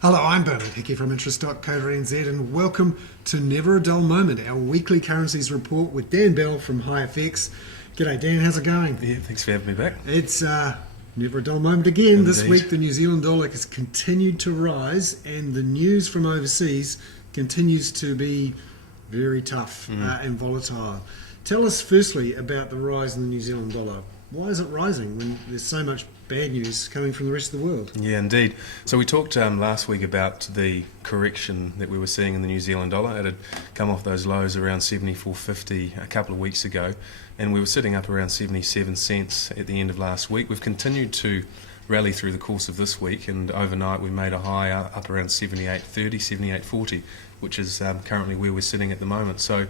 Hello, I'm Bernard Hickey from Interest.co.nz and welcome to Never a Dull Moment, our weekly currencies report with Dan Bell from HiFX. G'day Dan, how's it going? Yeah, thanks for having me back. It's never a dull moment again. Indeed. This week the New Zealand dollar has continued to rise and the news from overseas continues to be very tough and volatile. Tell us firstly about the rise in the New Zealand dollar. Why is it rising when there's so much bad news coming from the rest of the world? Yeah, indeed. So we talked last week about the correction that we were seeing in the New Zealand dollar. It had come off those lows around 74.50 a couple of weeks ago, and we were sitting up around 77 cents at the end of last week. We've continued to rally through the course of this week, and overnight we made a high up around 78.30, 78.40, which is currently where we're sitting at the moment. So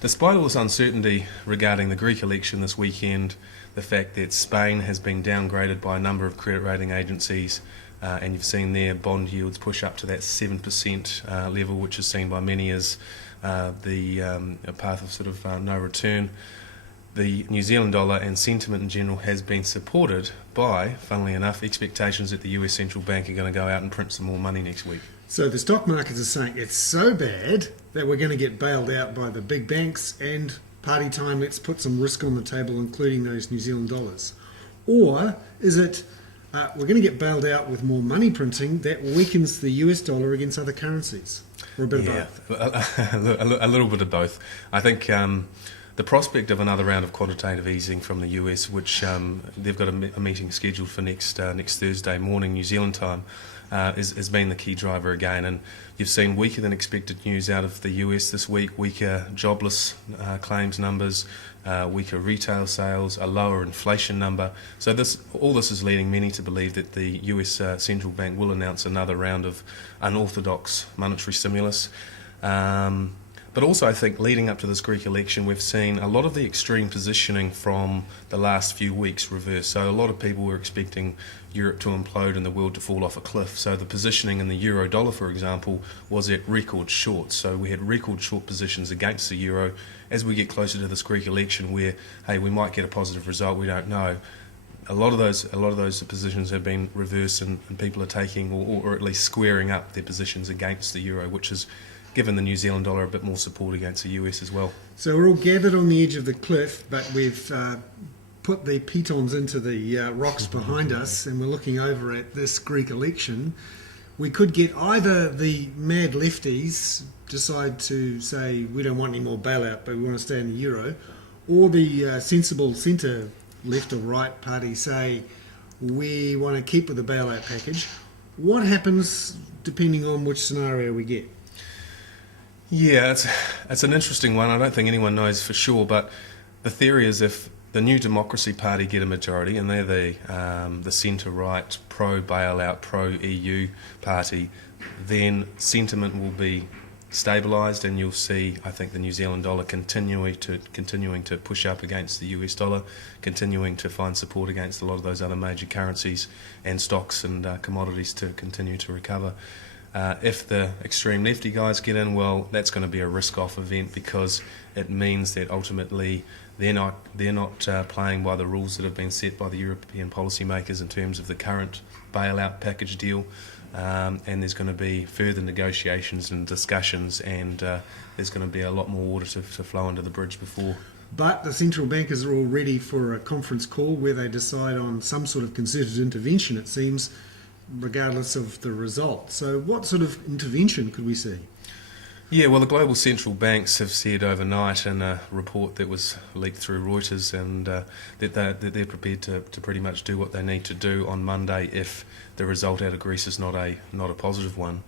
despite all this uncertainty regarding the Greek election this weekend, the fact that Spain has been downgraded by a number of credit rating agencies, and you've seen their bond yields push up to that 7% level, which is seen by many as the path of sort of no return. The New Zealand dollar and sentiment in general has been supported by, funnily enough, expectations that the US Central Bank are going to go out and print some more money next week. So the stock markets are saying it's so bad that we're going to get bailed out by the big banks and party time, let's put some risk on the table, including those New Zealand dollars. Or is it we're going to get bailed out with more money printing that weakens the US dollar against other currencies? Or a bit of both? A little bit of both. I think the prospect of another round of quantitative easing from the US, which they've got a meeting scheduled for next Thursday morning New Zealand time, has been the key driver again. And you've seen weaker than expected news out of the US this week, weaker jobless claims numbers, weaker retail sales, a lower inflation number. So all this is leading many to believe that the US Central Bank will announce another round of unorthodox monetary stimulus. But also I think leading up to this Greek election, we've seen a lot of the extreme positioning from the last few weeks reverse. So a lot of people were expecting Europe to implode and the world to fall off a cliff. So the positioning in the euro dollar, for example, was at record short. So we had record short positions against the euro. As we get closer to this Greek election where, hey, we might get a positive result, we don't know. A lot of those positions have been reversed and people are taking or at least squaring up their positions against the euro, which has given the New Zealand dollar a bit more support against the US as well. So we're all gathered on the edge of the cliff, but we've put the pitons into the rocks behind us and we're looking over at this Greek election. We could get either the mad lefties decide to say we don't want any more bailout but we want to stay in the euro, or the sensible centre left or right party say we want to keep with the bailout package. What happens depending on which scenario we get? Yeah, it's an interesting one. I don't think anyone knows for sure, but the theory is if the New Democracy Party get a majority, and they're the centre-right, pro-bailout, pro-EU party, then sentiment will be stabilised, and you'll see, I think, the New Zealand dollar continuing to push up against the US dollar, continuing to find support against a lot of those other major currencies and stocks and commodities to continue to recover. If the extreme lefty guys get in, well, that's going to be a risk-off event because it means that ultimately they're not playing by the rules that have been set by the European policymakers in terms of the current bailout package deal, and there's going to be further negotiations and discussions, and there's going to be a lot more water to flow under the bridge before. But the central bankers are all ready for a conference call where they decide on some sort of concerted intervention, it seems, regardless of the result. So what sort of intervention could we see? Yeah, well, the global central banks have said overnight in a report that was leaked through Reuters and that they're prepared to pretty much do what they need to do on Monday if the result out of Greece is not a positive one.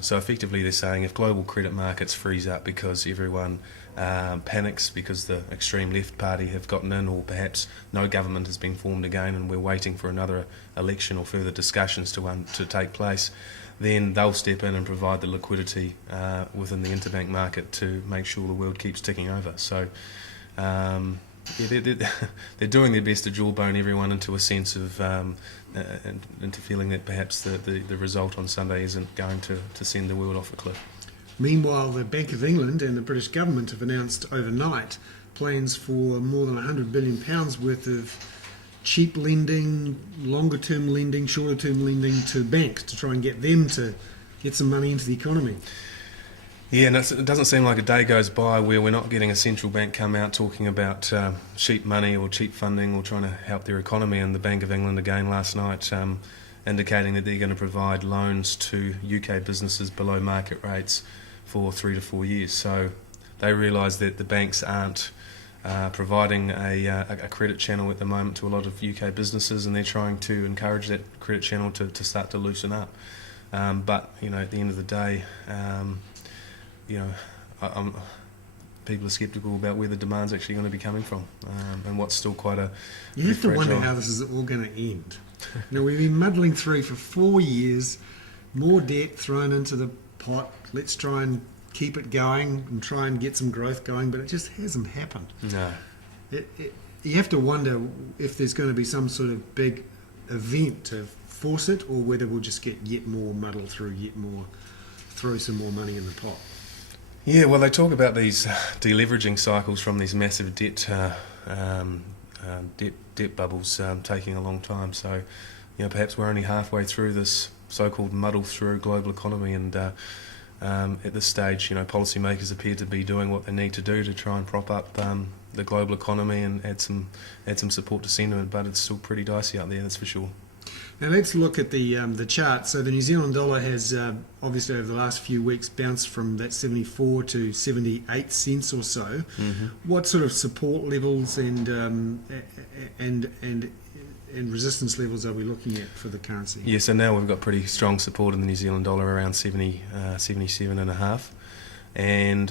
So effectively they're saying if global credit markets freeze up because everyone panics because the extreme left party have gotten in, or perhaps no government has been formed again and we're waiting for another election or further discussions to take place, then they'll step in and provide the liquidity within the interbank market to make sure the world keeps ticking over. So they're doing their best to jawbone everyone into a sense of into feeling that perhaps the result on Sunday isn't going to send the world off a cliff. Meanwhile, the Bank of England and the British government have announced overnight plans for more than £100 billion worth of cheap lending, longer term lending, shorter term lending to banks to try and get them to get some money into the economy. Yeah, and it doesn't seem like a day goes by where we're not getting a central bank come out talking about cheap money or cheap funding or trying to help their economy. And the Bank of England again last night indicating that they're going to provide loans to UK businesses below market rates for 3 to 4 years. So they realise that the banks aren't providing a credit channel at the moment to a lot of UK businesses, and they're trying to encourage that credit channel to start to loosen up. But at the end of the day, people are sceptical about where the demand's actually going to be coming from, and what's still quite a. You have to wonder how this is all going to end. We've been muddling through for 4 years, more debt thrown into the pot. Let's try and keep it going and try and get some growth going, but it just hasn't happened. No. You have to wonder if there's going to be some sort of big event to force it, or whether we'll just get yet more muddle through, throw some more money in the pot. Yeah, well, they talk about these deleveraging cycles from these massive debt bubbles taking a long time. So, perhaps we're only halfway through this so-called muddle through global economy, and at this stage, policymakers appear to be doing what they need to do to try and prop up the global economy and add some support to sentiment. But it's still pretty dicey out there, that's for sure. Now let's look at the chart. So the New Zealand dollar has obviously over the last few weeks bounced from that 74 to 78 cents or so. Mm-hmm. What sort of support levels and resistance levels are we looking at for the currency? Yeah, so now we've got pretty strong support in the New Zealand dollar around 77.5, and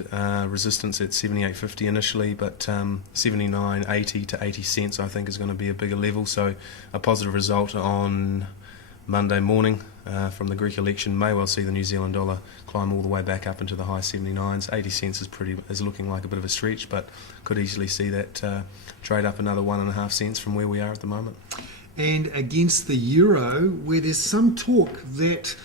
resistance at 78.50 initially, but 79.80 to 80 cents I think is going to be a bigger level. So a positive result on Monday morning from the Greek election may well see the New Zealand dollar climb all the way back up into the high 79s. 80 cents is looking like a bit of a stretch, but could easily see that trade up another 1.5 cents from where we are at the moment. And against the euro, where there's some talk that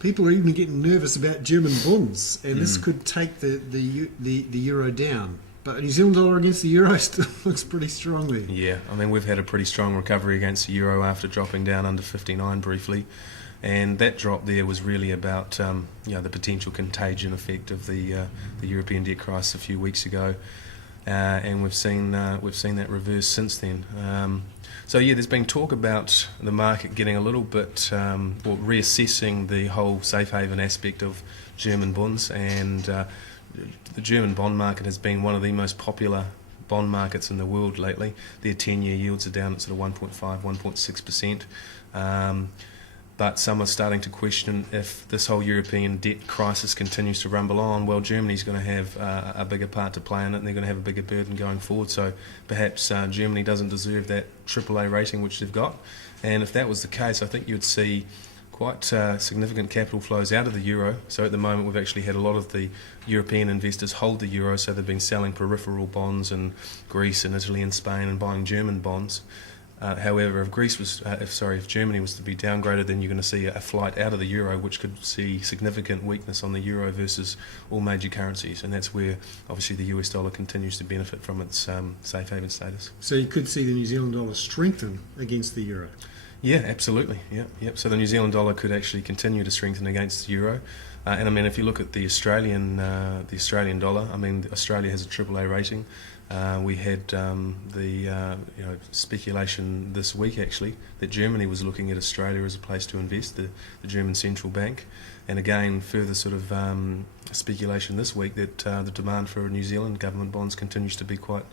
people are even getting nervous about German bonds, and this could take the euro down. But the New Zealand dollar against the euro still looks pretty strongly. Yeah, I mean, we've had a pretty strong recovery against the euro after dropping down under 59 briefly, and that drop there was really about the potential contagion effect of the European debt crisis a few weeks ago, and we've seen that reverse since then. So there's been talk about the market getting a little bit, reassessing the whole safe haven aspect of German bonds, and the German bond market has been one of the most popular bond markets in the world lately. Their 10-year yields are down at sort of 1.5, 1.6%. But some are starting to question if this whole European debt crisis continues to rumble on, well, Germany's going to have a bigger part to play in it, and they're going to have a bigger burden going forward. So perhaps Germany doesn't deserve that AAA rating which they've got. And if that was the case, I think you would see quite significant capital flows out of the euro. So at the moment we've actually had a lot of the European investors hold the euro, so they've been selling peripheral bonds in Greece and Italy and Spain and buying German bonds. However, if Germany was to be downgraded, then you're going to see a flight out of the euro, which could see significant weakness on the euro versus all major currencies, and that's where obviously the US dollar continues to benefit from its safe haven status. So you could see the New Zealand dollar strengthen against the euro. Yeah, absolutely. Yep. So the New Zealand dollar could actually continue to strengthen against the euro, and I mean, if you look at the Australian dollar, I mean, Australia has a AAA rating. We had the speculation this week actually that Germany was looking at Australia as a place to invest, the German central bank, and again further sort of speculation this week that the demand for New Zealand government bonds continues to be quite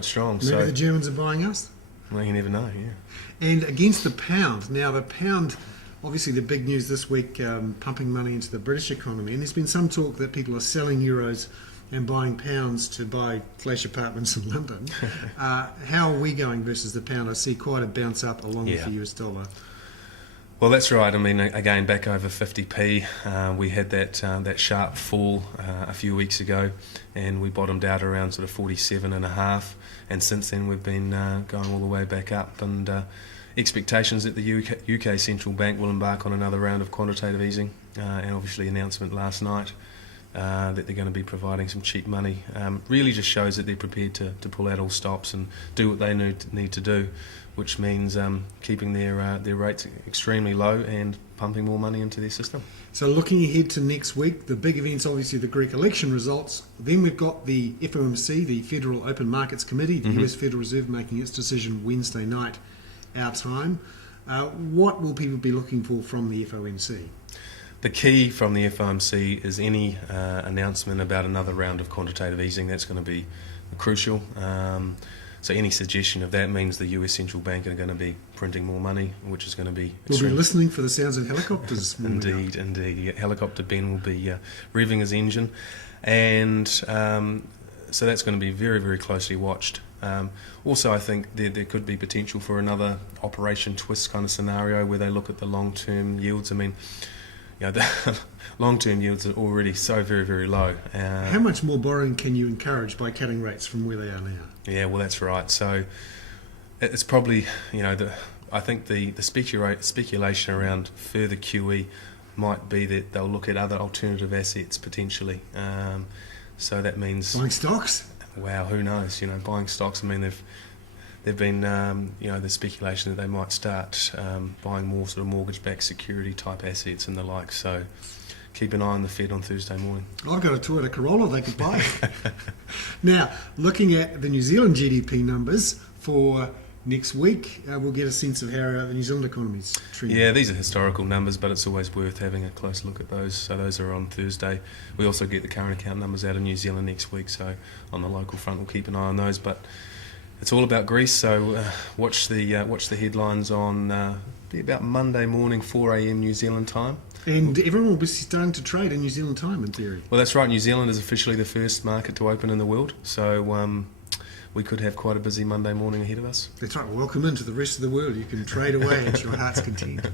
strong. Maybe the Germans are buying us? Well, you never know, yeah. And against the pound, now the pound, obviously the big news this week, pumping money into the British economy, and there's been some talk that people are selling euros and buying pounds to buy flash apartments in London. How are we going versus the pound? I see quite a bounce up along with the US dollar. Well, that's right. I mean, again, back over 50p. We had that sharp fall a few weeks ago, and we bottomed out around sort of 47.5, and since then we've been going all the way back up, and expectations that the UK Central Bank will embark on another round of quantitative easing, and obviously announcement last night that they're going to be providing some cheap money, really just shows that they're prepared to pull out all stops and do what they need to do. which means keeping their rates extremely low and pumping more money into their system. So looking ahead to next week, the big events, obviously the Greek election results. Then we've got the FOMC, the Federal Open Markets Committee, the US Federal Reserve making its decision Wednesday night, our time. What will people be looking for from the FOMC? The key from the FOMC is any announcement about another round of quantitative easing. That's going to be crucial. So any suggestion of that means the US Central Bank are going to be printing more money, which is going to be... We'll be listening for the sounds of helicopters. Indeed. Yeah, Helicopter Ben will be revving his engine. And so that's going to be very, very closely watched. Also, I think there could be potential for another Operation Twist kind of scenario where they look at the long-term yields. I mean, the long-term yields are already so very, very low. How much more borrowing can you encourage by cutting rates from where they are now? Yeah, well, that's right. So it's probably, I think the speculation around further QE might be that they'll look at other alternative assets potentially. So that means... Buying stocks? Wow, who knows? Buying stocks. I mean, they've been, the speculation that they might start buying more sort of mortgage-backed security type assets and the like. So keep an eye on the Fed on Thursday morning. I've got a Toyota Corolla they could buy. Now, looking at the New Zealand GDP numbers for next week, we'll get a sense of how the New Zealand economy's trending. Yeah, these are historical numbers, but it's always worth having a close look at those. So those are on Thursday. We also get the current account numbers out of New Zealand next week, so on the local front we'll keep an eye on those. But it's all about Greece, so watch the headlines on be about Monday morning, 4 a.m. New Zealand time. And everyone will be starting to trade in New Zealand time, in theory. Well, that's right. New Zealand is officially the first market to open in the world, so we could have quite a busy Monday morning ahead of us. That's right. Welcome into the rest of the world. You can trade away at your heart's content.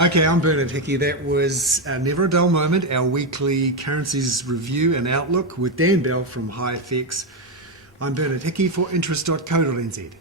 Okay, I'm Bernard Hickey. That was Never a Dull Moment, our weekly currencies review and outlook with Dan Bell from HiFX. I'm Bernard Hickey for interest.co.nz.